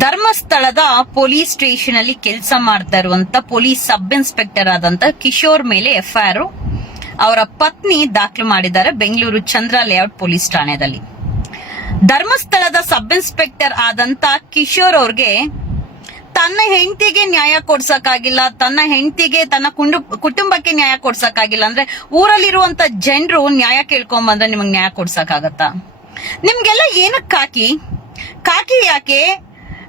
ಧರ್ಮಸ್ಥಳದ police station ಅಲ್ಲಿ ಕೆಲಸ ಮಾಡ್ತಾ ಇರುವಂತ ಪೊಲೀಸ್ ಸಬ್ ಇನ್ಸ್ಪೆಕ್ಟರ್ ಆದಂತ ಕಿಶೋರ್ ಮೇಲೆ ಎಫ್ಐಆರ್ ಅವರ ಪತ್ನಿ ದಾಖಲು ಮಾಡಿದ್ದಾರೆ ಬೆಂಗಳೂರು ಚಂದ್ರ ಲೇಔಟ್ ಪೊಲೀಸ್ ಠಾಣೆಯಲ್ಲಿ. ಧರ್ಮಸ್ಥಳದ ಸಬ್ ಇನ್ಸ್ಪೆಕ್ಟರ್ ಆದಂತ ಕಿಶೋರ್ ಅವ್ರಿಗೆ ತನ್ನ ಹೆಂಡತಿಗೆ ನ್ಯಾಯ ಕೊಡ್ಸಕ್ಕಾಗಿಲ್ಲ, ತನ್ನ ಹೆಂಡತಿಗೆ ತನ್ನ ಕುಟುಂಬಕ್ಕೆ ನ್ಯಾಯ ಕೊಡ್ಸಕ್ಕಾಗಿಲ್ಲ ಅಂದ್ರೆ ಊರಲ್ಲಿರುವಂತ ಜನರು ನ್ಯಾಯ ಕೇಳ್ಕೊಂಡ್ ಬಂದ್ರೆ ನಿಮಗ್ ನ್ಯಾಯ ಕೊಡ್ಸಕ್ಕಾಗತ್ತಾ? ನಿಮ್ಗೆಲ್ಲ ಏನಕ್ಕೆ ಕಾಕಿ ಯಾಕೆ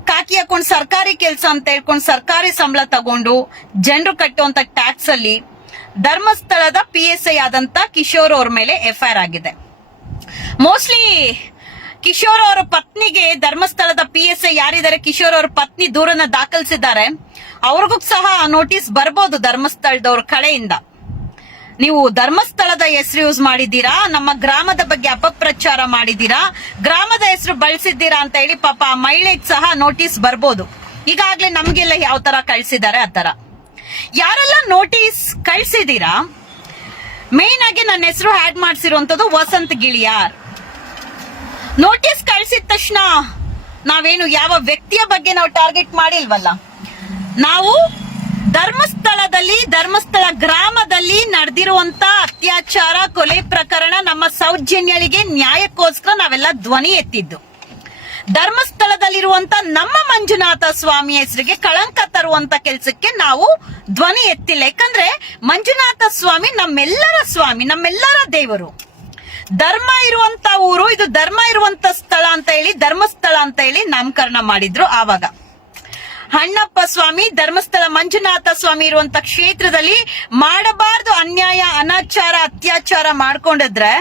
ಕಾಕಿ ಹಾಕೊಂಡು ಸರ್ಕಾರಿ ಕೆಲಸ ಅಂತ ಹೇಳ್ಕೊಂಡು ಸರ್ಕಾರಿ ಸಂಬಳ ತಗೊಂಡು ಜನರು ಕಟ್ಟುವಂತ ಟ್ಯಾಕ್ಸ್ ಅಲ್ಲಿ ಧರ್ಮಸ್ಥಳದ PSI ಆದಂತ ಕಿಶೋರ್ ಅವ್ರ ಮೇಲೆ ಎಫ್ಐಆರ್ ಆಗಿದೆ. ಮೋಸ್ಟ್ಲಿ ಕಿಶೋರ್ ಅವರ ಪತ್ನಿಗೆ ಧರ್ಮಸ್ಥಳದ PSI ಯಾರಿದ್ದಾರೆ ಕಿಶೋರ್ ಅವರ ಪತ್ನಿ ದೂರನ್ನ ದಾಖಲಿಸಿದ್ದಾರೆ. ಅವ್ರಿಗೂ ಸಹ ನೋಟಿಸ್ ಬರ್ಬೋದು ಧರ್ಮಸ್ಥಳದವ್ರ ಕಡೆಯಿಂದ. ನೀವು ಧರ್ಮಸ್ಥಳದ ಹೆಸರು ಯೂಸ್ ಮಾಡಿದ್ದೀರಾ, ನಮ್ಮ ಗ್ರಾಮದ ಬಗ್ಗೆ ಅಪಪ್ರಚಾರ ಮಾಡಿದ್ದೀರಾ, ಗ್ರಾಮದ ಹೆಸರು ಬಳಸಿದ್ದೀರಾ ಅಂತ ಹೇಳಿ ಪಾಪ ಆ ಮಹಿಳೆಗೆ ಸಹ ನೋಟಿಸ್ ಬರ್ಬೋದು. ಈಗಾಗ್ಲೇ ನಮ್ಗೆಲ್ಲ ಯಾವ ತರ ಕಳ್ಸಿದ್ದಾರೆ ಆ ತರ. ಯಾರೆಲ್ಲ ನೋಟಿಸ್ ಕಳ್ಸಿದೀರಾ, ಮೇನ್ ಆಗಿ ನನ್ನ ಹೆಸರು ಆಡ್ ಮಾಡ್ಸಿರುವಂತದ್ದು ವಸಂತ್ ಗಿಳಿಯಾರ್. ನೋಟಿಸ್ ಕಳ್ಸಿದ ತಕ್ಷಣ ನಾವೇನು ಯಾವ ವ್ಯಕ್ತಿಯ ಬಗ್ಗೆ ನಾವು ಟಾರ್ಗೆಟ್ ಮಾಡಿಲ್ವಲ್ಲ. ನಾವು ಧರ್ಮಸ್ಥಳ ಗ್ರಾಮದಲ್ಲಿ ನಡೆದಿರುವಂತ ಅತ್ಯಾಚಾರ ಕೊಲೆ ಪ್ರಕರಣ ನಮ್ಮ ಸೌಜನ್ಯಳಿಗೆ ನ್ಯಾಯಕ್ಕೋಸ್ಕರ ನಾವೆಲ್ಲ ಧ್ವನಿ ಎತ್ತಿದ್ದು. ಧರ್ಮಸ್ಥಳದಲ್ಲಿರುವಂತ ನಮ್ಮ ಮಂಜುನಾಥ ಸ್ವಾಮಿ ಹೆಸರಿಗೆ ಕಳಂಕ ತರುವಂತ ಕೆಲಸಕ್ಕೆ ನಾವು ಧ್ವನಿ ಎತ್ತಿಲ್ಲ. ಯಾಕಂದ್ರೆ ಮಂಜುನಾಥ ಸ್ವಾಮಿ ನಮ್ಮೆಲ್ಲರ ಸ್ವಾಮಿ, ನಮ್ಮೆಲ್ಲರ ದೇವರು. ಧರ್ಮ ಇರುವಂತ ಊರು ಇದು, ಧರ್ಮ ಇರುವಂತ ಸ್ಥಳ ಅಂತ ಹೇಳಿ ಧರ್ಮಸ್ಥಳ ಅಂತ ಹೇಳಿ ನಾಮಕರಣ ಮಾಡಿದ್ರು. ಆವಾಗ ಅಣ್ಣಪ್ಪ ಸ್ವಾಮಿ, ಧರ್ಮಸ್ಥಳ ಮಂಜುನಾಥ ಸ್ವಾಮಿ ಇರುವಂತ ಕ್ಷೇತ್ರದಲ್ಲಿ ಮಾಡಬಾರ್ದು ಅನ್ಯಾಯ, ಅನಾಚಾರ, ಅತ್ಯಾಚಾರ ಮಾಡ್ಕೊಂಡಿದ್ರೆ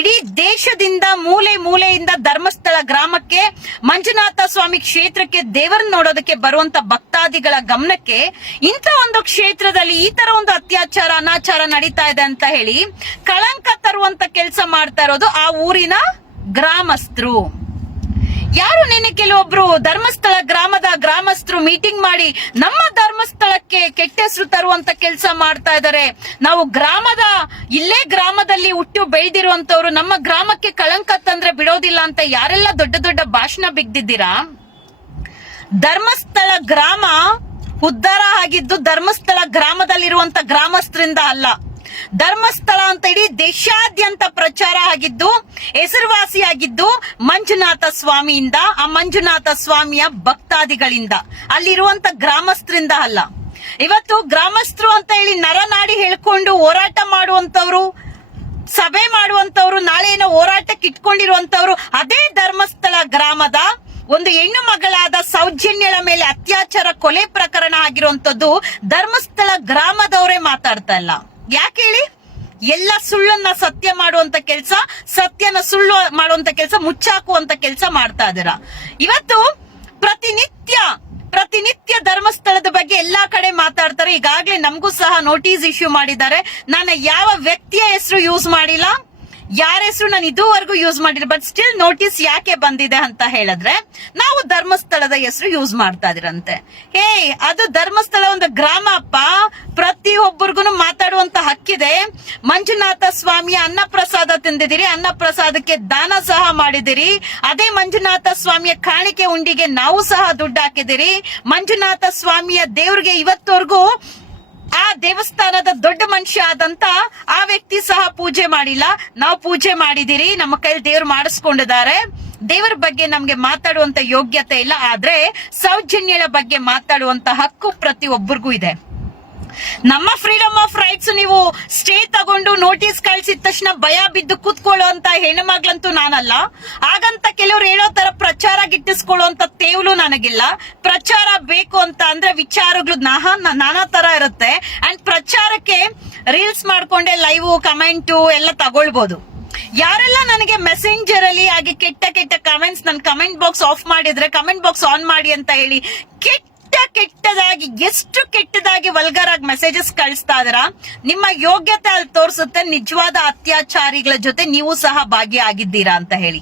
ಇಡೀ ದೇಶದಿಂದ ಮೂಲೆಯಿಂದ ಧರ್ಮಸ್ಥಳ ಗ್ರಾಮಕ್ಕೆ, ಮಂಜುನಾಥ ಸ್ವಾಮಿ ಕ್ಷೇತ್ರಕ್ಕೆ ದೇವರನ್ನ ನೋಡೋದಕ್ಕೆ ಬರುವಂತ ಭಕ್ತಾದಿಗಳ ಗಮನಕ್ಕೆ ಇಂಥ ಒಂದು ಕ್ಷೇತ್ರದಲ್ಲಿ ಈ ತರ ಒಂದು ಅತ್ಯಾಚಾರ, ಅನಾಚಾರ ನಡೀತಾ ಇದೆ ಅಂತ ಹೇಳಿ ಕಳಂಕ ತರುವಂತ ಕೆಲಸ ಮಾಡ್ತಾ ಇರೋದು ಆ ಊರಿನ ಗ್ರಾಮಸ್ಥರು. ಯಾರು ನೆನೆ ಕೆಲವೊಬ್ರು ಧರ್ಮಸ್ಥಳ ಗ್ರಾಮದ ಗ್ರಾಮಸ್ಥರು ಮೀಟಿಂಗ್ ಮಾಡಿ ನಮ್ಮ ಧರ್ಮಸ್ಥಳಕ್ಕೆ ಕೆಟ್ಟ ಹೆಸರು ತರುವಂತ ಕೆಲಸ ಮಾಡ್ತಾ ಇದ್ದಾರೆ. ನಾವು ಇಲ್ಲೇ ಗ್ರಾಮದಲ್ಲಿ ಹುಟ್ಟು ಬೆಳೆದಿರುವಂತವ್ರು ನಮ್ಮ ಗ್ರಾಮಕ್ಕೆ ಕಳಂಕ ತಂದ್ರೆ ಬಿಡೋದಿಲ್ಲ ಅಂತ ಯಾರೆಲ್ಲ ದೊಡ್ಡ ದೊಡ್ಡ ಭಾಷಣ ಬಿಗ್ದಿದ್ದೀರಾ, ಧರ್ಮಸ್ಥಳ ಗ್ರಾಮ ಉದ್ಧಾರ ಆಗಿದ್ದು ಧರ್ಮಸ್ಥಳ ಗ್ರಾಮದಲ್ಲಿರುವಂತ ಗ್ರಾಮಸ್ಥರಿಂದ ಅಲ್ಲ. ಧರ್ಮಸ್ಥಳ ಅಂತ ಇಡೀ ದೇಶಾದ್ಯಂತ ಪ್ರಚಾರ ಆಗಿದ್ದು, ಹೆಸರುವಾಸಿಯಾಗಿದ್ದು ಮಂಜುನಾಥ ಸ್ವಾಮಿಯಿಂದ, ಆ ಮಂಜುನಾಥ ಸ್ವಾಮಿಯ ಭಕ್ತಾದಿಗಳಿಂದ, ಅಲ್ಲಿರುವಂತ ಗ್ರಾಮಸ್ಥರಿಂದ ಅಲ್ಲ. ಇವತ್ತು ಗ್ರಾಮಸ್ಥರು ಅಂತ ಹೇಳಿ ನರನಾಡಿ ಹೇಳ್ಕೊಂಡು ಹೋರಾಟ ಮಾಡುವಂತವ್ರು, ಸಭೆ ಮಾಡುವಂತವ್ರು, ನಾಳೆ ಏನೋ ಹೋರಾಟಕ್ಕೆ ಇಟ್ಕೊಂಡಿರುವಂತವ್ರು ಅದೇ ಧರ್ಮಸ್ಥಳ ಗ್ರಾಮದ ಒಂದು ಹೆಣ್ಣು ಮಗಳಾದ ಸೌಜನ್ಯಳ ಮೇಲೆ ಅತ್ಯಾಚಾರ ಕೊಲೆ ಪ್ರಕರಣ ಆಗಿರುವಂತದ್ದು ಧರ್ಮಸ್ಥಳ ಗ್ರಾಮದವರೇ ಮಾತಾಡ್ತಾ ಇಲ್ಲ. ಯಾಕೆ ಹೇಳಿ? ಎಲ್ಲ ಸುಳ್ಳನ್ನ ಸತ್ಯ ಮಾಡುವಂತ ಕೆಲಸ, ಸತ್ಯನ ಸುಳ್ಳು ಮಾಡುವಂತ ಕೆಲಸ, ಮುಚ್ಚಾಕುವಂತ ಕೆಲಸ ಮಾಡ್ತಾ ಇದ್ದೀರಾ. ಇವತ್ತು ಪ್ರತಿನಿತ್ಯ ಧರ್ಮಸ್ಥಳದ ಬಗ್ಗೆ ಎಲ್ಲಾ ಕಡೆ ಮಾತಾಡ್ತಾರೆ. ಈಗಾಗಲೇ ನಮಗೂ ಸಹ ನೋಟಿಸ್ ಇಶ್ಯೂ ಮಾಡಿದ್ದಾರೆ. ನಾನು ಯಾವ ವ್ಯಕ್ತಿಯ ಹೆಸರು ಯೂಸ್ ಮಾಡಿಲ್ಲ, ಯಾರ ಹೆಸರು ನಾನು ಇದುವರೆಗೂ ಯೂಸ್ ಮಾಡಿಲ್ಲ. ಬಟ್ ಸ್ಟಿಲ್ ನೋಟಿಸ್ ಯಾಕೆ ಬಂದಿದೆ ಅಂತ ಹೇಳಿದ್ರೆ, ನಾವು ಧರ್ಮಸ್ಥಳದ ಹೆಸರು ಯೂಸ್ ಮಾಡ್ತಾ ಇದ್ರಂತೆ. ಅದು ಧರ್ಮಸ್ಥಳ ಒಂದು ಗ್ರಾಮ ಅಪ್ಪ, ಪ್ರತಿಯೊಬ್ಬರಿಗೂ ಮಾತಾಡುವಂತ ಹಕ್ಕಿದೆ. ಮಂಜುನಾಥ ಸ್ವಾಮಿಯ ಅನ್ನ ಪ್ರಸಾದ ತಿಂದಿದ್ದೀರಿ, ಅನ್ನ ಪ್ರಸಾದಕ್ಕೆ ದಾನ ಸಹ ಮಾಡಿದಿರಿ. ಅದೇ ಮಂಜುನಾಥ ಸ್ವಾಮಿಯ ಕಾಣಿಕೆ ಉಂಡಿಗೆ ನಾವು ಸಹ ದುಡ್ಡು ಹಾಕಿದಿರಿ. ಮಂಜುನಾಥ ಸ್ವಾಮಿಯ ದೇವ್ರಿಗೆ ಇವತ್ತವರೆಗೂ ಆ ದೇವಸ್ಥಾನದ ದೊಡ್ಡ ಮನುಷ್ಯ ಆದಂತ ಆ ವ್ಯಕ್ತಿ ಸಹ ಪೂಜೆ ಮಾಡಿಲ್ಲ. ನಾವು ಪೂಜೆ ಮಾಡಿದಿರಿ, ನಮ್ಮ ಕೈಲಿ ದೇವ್ರು ಮಾಡಿಸ್ಕೊಂಡಿದ್ದಾರೆ. ದೇವರ ಬಗ್ಗೆ ನಮ್ಗೆ ಮಾತಾಡುವಂತ ಯೋಗ್ಯತೆ ಇಲ್ಲ, ಆದ್ರೆ ಸೌಜನ್ಯಳ ಬಗ್ಗೆ ಮಾತಾಡುವಂತ ಹಕ್ಕು ಪ್ರತಿಯೊಬ್ಬರಿಗೂ ಇದೆ. ನಮ್ಮ ಫ್ರೀಡಮ್ ಆಫ್ ರೈಟ್ಸ್ ನೀವು ಸ್ಟೇ ತಗೊಂಡು ನೋಟಿಸ್ ಕಳ್ಸಿದ ತಕ್ಷಣ ಭಯ ಬಿದ್ದು ಕೂತ್ಕೊಳ್ಳುವಂತ ಹೆಣ್ಮಗ್ಳಂತೂ ನಾನಲ್ಲ. ಹಾಗಂತ ಕೆಲವ್ರು ಹೇಳೋ ತರ ಪ್ರಚಾರ ಗಿಟ್ಟಿಸ್ಕೊಳ್ಳುವಂತ ತೇವಲು ನನಗಿಲ್ಲ. ಪ್ರಚಾರ ಬೇಕು ಅಂತ ಅಂದ್ರೆ ವಿಚಾರಗಳು ನಾನಾ ತರ ಇರುತ್ತೆ. ಅಂಡ್ ಪ್ರಚಾರಕ್ಕೆ ರೀಲ್ಸ್ ಮಾಡ್ಕೊಂಡೆ ಲೈವ್ ಕಮೆಂಟು ಎಲ್ಲ ತಗೊಳ್ಬಹುದು. ಯಾರೆಲ್ಲ ನನಗೆ ಮೆಸೆಂಜರ್ ಅಲ್ಲಿ ಹಾಗೆ ಕೆಟ್ಟ ಕಮೆಂಟ್ಸ್, ನನ್ನ ಕಮೆಂಟ್ ಬಾಕ್ಸ್ ಆಫ್ ಮಾಡಿದ್ರೆ ಕಮೆಂಟ್ ಬಾಕ್ಸ್ ಆನ್ ಮಾಡಿ ಅಂತ ಹೇಳಿ ಕೆಟ್ಟದಾಗಿ, ಎಷ್ಟು ಕೆಟ್ಟದಾಗಿ ವಲ್ಗರ್ ಆಗಿ ಮೆಸೇಜಸ್ ಕಳಿಸ್ತಾ ಇದೀರಾ, ನಿಮ್ಮ ಯೋಗ್ಯತೆ ಅಲ್ಲಿ ತೋರಿಸುತ್ತೆ ನಿಜವಾದ ಅತ್ಯಾಚಾರಿಗಳ ಜೊತೆ ನೀವು ಸಹ ಭಾಗಿಯಾಗಿದ್ದೀರಾ ಅಂತ ಹೇಳಿ.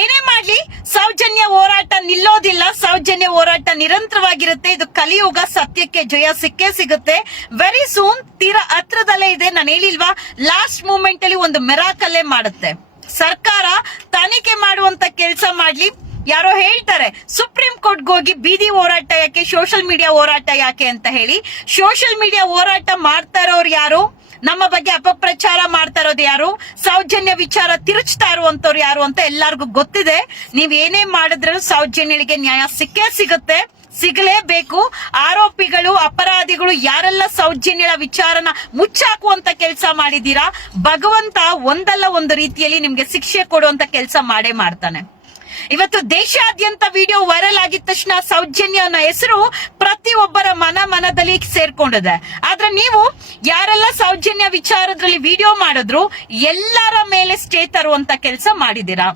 ಏನೇ ಮಾಡ್ಲಿ, ಸೌಜನ್ಯ ಹೋರಾಟ ನಿಲ್ಲೋದಿಲ್ಲ. ಸೌಜನ್ಯ ಹೋರಾಟ ನಿರಂತರವಾಗಿರುತ್ತೆ. ಇದು ಕಲಿಯುಗ, ಸತ್ಯಕ್ಕೆ ಜಯ ಸಿಕ್ಕೇ ಸಿಗುತ್ತೆ. ವೆರಿ ಸೂನ್, ತೀರಾ ಹತ್ರದಲ್ಲೇ ಇದೆ. ನಾನು ಹೇಳಿಲ್ವಾ, ಲಾಸ್ಟ್ ಮೂಮೆಂಟ್ ಅಲ್ಲಿ ಒಂದು ಮಿರಾಕಲ್ಲೇ ಮಾಡುತ್ತೆ. ಸರ್ಕಾರ ತನಿಖೆ ಮಾಡುವಂತ ಕೆಲಸ ಮಾಡ್ಲಿ, ಯಾರೋ ಹೇಳ್ತಾರೆ ಸುಪ್ರೀಂ ಕೋರ್ಟ್ಗೆ ಹೋಗಿ ಬೀದಿ ಹೋರಾಟ ಯಾಕೆ, ಸೋಷಿಯಲ್ ಮೀಡಿಯಾ ಹೋರಾಟ ಯಾಕೆ ಅಂತ ಹೇಳಿ. ಸೋಷಿಯಲ್ ಮೀಡಿಯಾ ಹೋರಾಟ ಮಾಡ್ತಾ ಇರೋರು ಯಾರು, ನಮ್ಮ ಬಗ್ಗೆ ಅಪಪ್ರಚಾರ ಮಾಡ್ತಾ ಇರೋದು ಯಾರು, ಸೌಜನ್ಯ ವಿಚಾರ ತಿರುಚ್ತಾ ಇರುವಂತವ್ರು ಯಾರು ಅಂತ ಎಲ್ಲಾರ್ಗು ಗೊತ್ತಿದೆ. ನೀವ್ ಏನೇ ಮಾಡಿದ್ರು ಸೌಜನ್ಯಳಿಗೆ ನ್ಯಾಯ ಸಿಕ್ಕೇ ಸಿಗುತ್ತೆ, ಸಿಗಲೇಬೇಕು. ಆರೋಪಿಗಳು, ಅಪರಾಧಿಗಳು ಯಾರೆಲ್ಲ ಸೌಜನ್ಯಳ ವಿಚಾರನ ಮುಚ್ಚಾಕುವಂತ ಕೆಲಸ ಮಾಡಿದೀರಾ, ಭಗವಂತ ಒಂದಲ್ಲ ಒಂದು ರೀತಿಯಲ್ಲಿ ನಿಮ್ಗೆ ಶಿಕ್ಷೆ ಕೊಡುವಂತ ಕೆಲಸ ಮಾಡೇ ಮಾಡ್ತಾನೆ. ಇವತ್ತು ದೇಶಾದ್ಯಂತ ವಿಡಿಯೋ ವೈರಲ್ ಆಗಿದ ತಕ್ಷಣ ಸೌಜನ್ಯ ಅನ್ನೋ ಹೆಸರು ಪ್ರತಿಯೊಬ್ಬರ ಮನದಲ್ಲಿ ಸೇರ್ಕೊಂಡಿದೆ. ಆದ್ರೆ ನೀವು ಯಾರೆಲ್ಲ ಸೌಜನ್ಯ ವಿಚಾರದಲ್ಲಿ ವಿಡಿಯೋ ಮಾಡಿದ್ರು ಎಲ್ಲರ ಮೇಲೆ ಸ್ಟೇ ತರುವಂತ ಕೆಲಸ ಮಾಡಿದೀರಾ,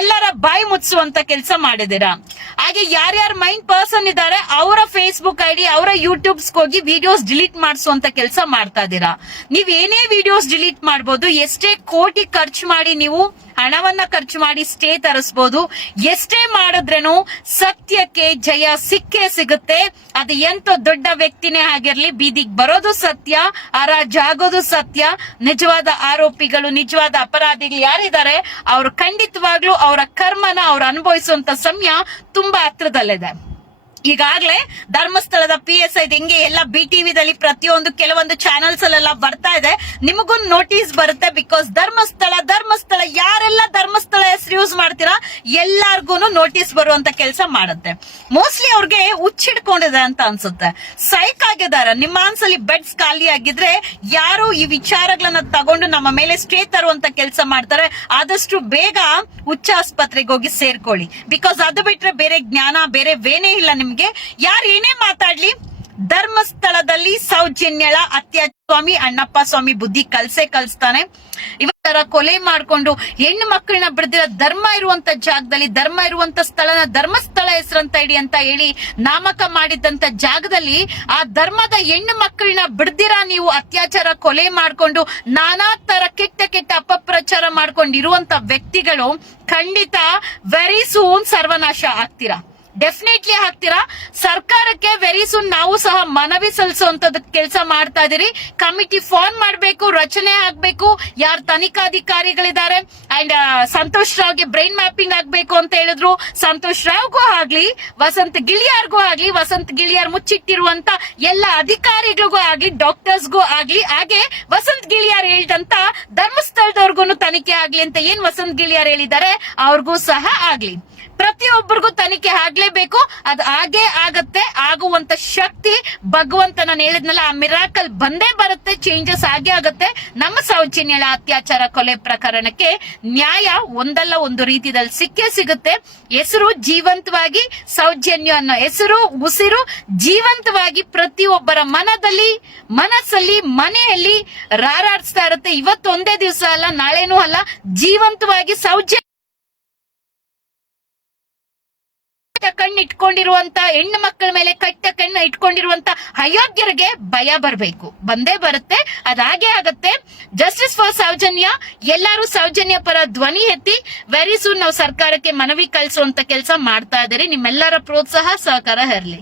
ಎಲ್ಲರ ಬಾಯಿ ಮುಚ್ಚುವಂತ ಕೆಲಸ ಮಾಡಿದೀರಾ. ಹಾಗೆ ಯಾರ್ಯಾರ ಮೈಂಡ್ ಪರ್ಸನ್ ಇದ್ದಾರೆ ಅವರ ಫೇಸ್ಬುಕ್ ಐಡಿ, ಅವರ ಯೂಟ್ಯೂಬ್ಸ್ ಹೋಗಿ ವಿಡಿಯೋಸ್ ಡಿಲೀಟ್ ಮಾಡಿಸುವಂತ ಕೆಲಸ ಮಾಡ್ತಾ ಇದ್ದೀರಾ. ನೀವ್ ಏನೇ ವಿಡಿಯೋಸ್ ಡಿಲೀಟ್ ಮಾಡಬಹುದು, ಎಷ್ಟೇ ಕೋಟಿ ಖರ್ಚು ಮಾಡಿ ನೀವು ಹಣವನ್ನ ಖರ್ಚು ಮಾಡಿ ಸ್ಟೇ ತರಿಸಬಹುದು, ಎಷ್ಟೇ ಮಾಡಿದ್ರೇನು ಸತ್ಯಕ್ಕೆ ಜಯ ಸಿಕ್ಕೇ ಸಿಗುತ್ತೆ. ಅದು ಎಂತ ದೊಡ್ಡ ವ್ಯಕ್ತಿನೇ ಆಗಿರ್ಲಿ, ಬೀದಿಗೆ ಬರೋದು ಸತ್ಯ, ಹರಾಜಾಗೋದು ಸತ್ಯ. ನಿಜವಾದ ಆರೋಪಿಗಳು, ನಿಜವಾದ ಅಪರಾಧಿಗಳು ಯಾರಿದ್ದಾರೆ ಅವ್ರು ಖಂಡಿತವಾಗ್ಲೂ ಅವರ ಕರ್ಮನ ಅವ್ರು ಅನುಭವಿಸುವಂತ ಸಮಯ ತುಂಬಾ ಹತ್ರದಲ್ಲಿದೆ. ಈಗಾಗ್ಲೇ ಧರ್ಮಸ್ಥಳದ PSI ಹಿಂಗೆ ಎಲ್ಲ BTVದಲ್ಲಿ ಪ್ರತಿಯೊಂದು ಕೆಲವೊಂದು ಚಾನೆಲ್ಸ್ ಅಲ್ಲೆಲ್ಲ ಬರ್ತಾ ಇದೆ. ನಿಮಗೂ ನೋಟಿಸ್ ಬರುತ್ತೆ. ಬಿಕಾಸ್ ಧರ್ಮಸ್ಥಳ ಯಾರೆಲ್ಲ ಧರ್ಮಸ್ಥಳ ಹೆಸರು ಯೂಸ್ ಮಾಡ್ತೀರಾ ಎಲ್ಲಾರ್ಗು ನೋಟಿಸ್ ಬರುವಂತ ಕೆಲಸ ಮಾಡುತ್ತೆ. ಮೋಸ್ಟ್ಲಿ ಅವ್ರಿಗೆ ಹುಚ್ಚಿಡ್ಕೊಂಡಿದೆ ಅಂತ ಅನ್ಸುತ್ತೆ, ಸೈಕ್ ಆಗಿದ್ದಾರೆ. ನಿಮ್ಮ ಅನ್ಸಲಿ ಬೆಡ್ಸ್ ಖಾಲಿ ಆಗಿದ್ರೆ ಯಾರು ಈ ವಿಚಾರಗಳನ್ನ ತಗೊಂಡು ನಮ್ಮ ಮೇಲೆ ಸ್ಟೇ ತರುವಂತ ಕೆಲಸ ಮಾಡ್ತಾರೆ, ಆದಷ್ಟು ಬೇಗ ಹುಚ್ಚ ಆಸ್ಪತ್ರೆಗೆ ಹೋಗಿ ಸೇರ್ಕೊಳ್ಳಿ. ಬಿಕಾಸ್ ಅದು ಬಿಟ್ರೆ ಬೇರೆ ಜ್ಞಾನ, ಬೇರೆ ವೇನೇ ಇಲ್ಲ ನಿಮ್ಗೆ. ಯಾರು ಏನೇ ಮಾತಾಡ್ಲಿ, ಧರ್ಮಸ್ಥಳದಲ್ಲಿ ಸೌಜನ್ಯಳ ಸ್ವಾಮಿ ಅಣ್ಣಪ್ಪ ಸ್ವಾಮಿ ಬುದ್ಧಿ ಕಲ್ಸ್ತಾನೆ. ಇವತ್ತರ ಕೊಲೆ ಮಾಡ್ಕೊಂಡು ಹೆಣ್ಣು ಮಕ್ಕಳನ್ನ ಬಿಡ್ದಿರ, ಧರ್ಮ ಇರುವಂತ ಜಾಗದಲ್ಲಿ, ಧರ್ಮ ಇರುವಂತ ಸ್ಥಳನ ಧರ್ಮಸ್ಥಳ ಹೆಸರಂತ ಇಡಿ ಅಂತ ಹೇಳಿ ನಾಮಕ ಮಾಡಿದಂತ ಜಾಗದಲ್ಲಿ ಆ ಧರ್ಮದ ಹೆಣ್ಣು ಮಕ್ಕಳನ್ನ ಬಿಡ್ದಿರ ನೀವು ಅತ್ಯಾಚಾರ ಕೊಲೆ ಮಾಡ್ಕೊಂಡು ನಾನಾ ತರ ಕೆಟ್ಟ ಅಪಪ್ರಚಾರ ಮಾಡ್ಕೊಂಡಿರುವಂತ ವ್ಯಕ್ತಿಗಳು ಖಂಡಿತ ವೆರಿ ಸೂನ್ ಸರ್ವನಾಶ ಆಗ್ತೀರಾ, ಡೆಫಿನೆಟ್ಲಿ ಆಗ್ತೀರಾ. ಸರ್ಕಾರಕ್ಕೆ ವೆರಿ ಸೂನ್ ನಾವು ಸಹ ಮನವಿ ಸಲ್ಲಿಸುವಂತದ ಕೆಲಸ ಮಾಡ್ತಾ ಇದೀರಿ. ಕಮಿಟಿ ಫಾರ್ಮ್ ಮಾಡ್ಬೇಕು, ರಚನೆ ಆಗ್ಬೇಕು, ಯಾರು ತನಿಖಾಧಿಕಾರಿಗಳಿದ್ದಾರೆ. ಅಂಡ್ ಸಂತೋಷ್ ರಾವ್ಗೆ ಬ್ರೈನ್ ಮ್ಯಾಪಿಂಗ್ ಆಗ್ಬೇಕು ಅಂತ ಹೇಳಿದ್ರು. ಸಂತೋಷ್ ರಾವ್ಗೂ ಆಗ್ಲಿ, ವಸಂತ್ ಗಿಳಿಯಾರ್ಗೂ ಆಗ್ಲಿ, ವಸಂತ್ ಗಿಳಿಯಾರ್ ಮುಚ್ಚಿಟ್ಟಿರುವಂತ ಎಲ್ಲ ಅಧಿಕಾರಿಗಳಿಗೂ ಆಗ್ಲಿ, ಡಾಕ್ಟರ್ಸ್ಗೂ ಆಗ್ಲಿ, ಹಾಗೆ ವಸಂತ್ ಗಿಳಿಯಾರ್ ಹೇಳಿದಂತ ಧರ್ಮಸ್ಥಳದವ್ರಿಗೂ ತನಿಖೆ ಆಗ್ಲಿ ಅಂತ ಏನ್ ವಸಂತ್ ಗಿಳಿಯಾರ್ ಹೇಳಿದ್ದಾರೆ ಅವ್ರಿಗೂ ಸಹ ಆಗ್ಲಿ. ಪ್ರತಿಯೊಬ್ಬರಿಗೂ ತನಿಖೆ ಆಗ್ಲೇಬೇಕು. ಅದು ಹಾಗೇ ಆಗತ್ತೆ. ಆಗುವಂತ ಶಕ್ತಿ ಭಗವಂತ, ನಾನು ಹೇಳಿದ್ನಲ್ಲ, ಆ ಮಿರಾಕಲ್ ಬಂದೇ ಬರುತ್ತೆ, ಚೇಂಜಸ್ ಆಗೇ ಆಗತ್ತೆ. ನಮ್ಮ ಸೌಜನ್ಯಳ ಅತ್ಯಾಚಾರ ಕೊಲೆ ಪ್ರಕರಣಕ್ಕೆ ನ್ಯಾಯ ಒಂದಲ್ಲ ಒಂದು ರೀತಿಯಲ್ಲಿ ಸಿಕ್ಕೇ ಸಿಗುತ್ತೆ. ಹೆಸರು ಜೀವಂತವಾಗಿ, ಸೌಜನ್ಯ ಅನ್ನೋ ಹೆಸರು ಉಸಿರು ಜೀವಂತವಾಗಿ ಪ್ರತಿಯೊಬ್ಬರ ಮನಸ್ಸಲ್ಲಿ ಮನೆಯಲ್ಲಿ ರಾರಾಡಿಸ್ತಾ ಇರುತ್ತೆ. ಇವತ್ತೊಂದೇ ದಿವಸ ಅಲ್ಲ, ನಾಳೆನೂ ಅಲ್ಲ, ಜೀವಂತವಾಗಿ ಸೌಜನ್ಯ ಕಣ್ಣು ಇಟ್ಕೊಂಡಿರುವಂತ ಹೆಣ್ಣು ಮಕ್ಕಳ ಮೇಲೆ ಕಟ್ಟ ಕಣ್ಣು ಇಟ್ಕೊಂಡಿರುವಂತ ಅಯೋಗ್ಯರಿಗೆ ಭಯ ಬರಬೇಕು, ಬಂದೇ ಬರುತ್ತೆ. ಅದಾಗೆ ಆಗತ್ತೆ. Justice for Soujanya. ಎಲ್ಲರೂ ಸೌಜನ್ಯ ಪರ ಧ್ವನಿ ಎತ್ತಿ ವೆರಿ ಸೂನ್ ನಾವು ಸರ್ಕಾರಕ್ಕೆ ಮನವಿ ಕಳಿಸುವಂತ ಕೆಲಸ ಮಾಡ್ತಾ ಇದ್ದೀರಿ. ನಿಮ್ಮೆಲ್ಲರ ಪ್ರೋತ್ಸಾಹ ಸಹಕಾರ ಇರಲಿ.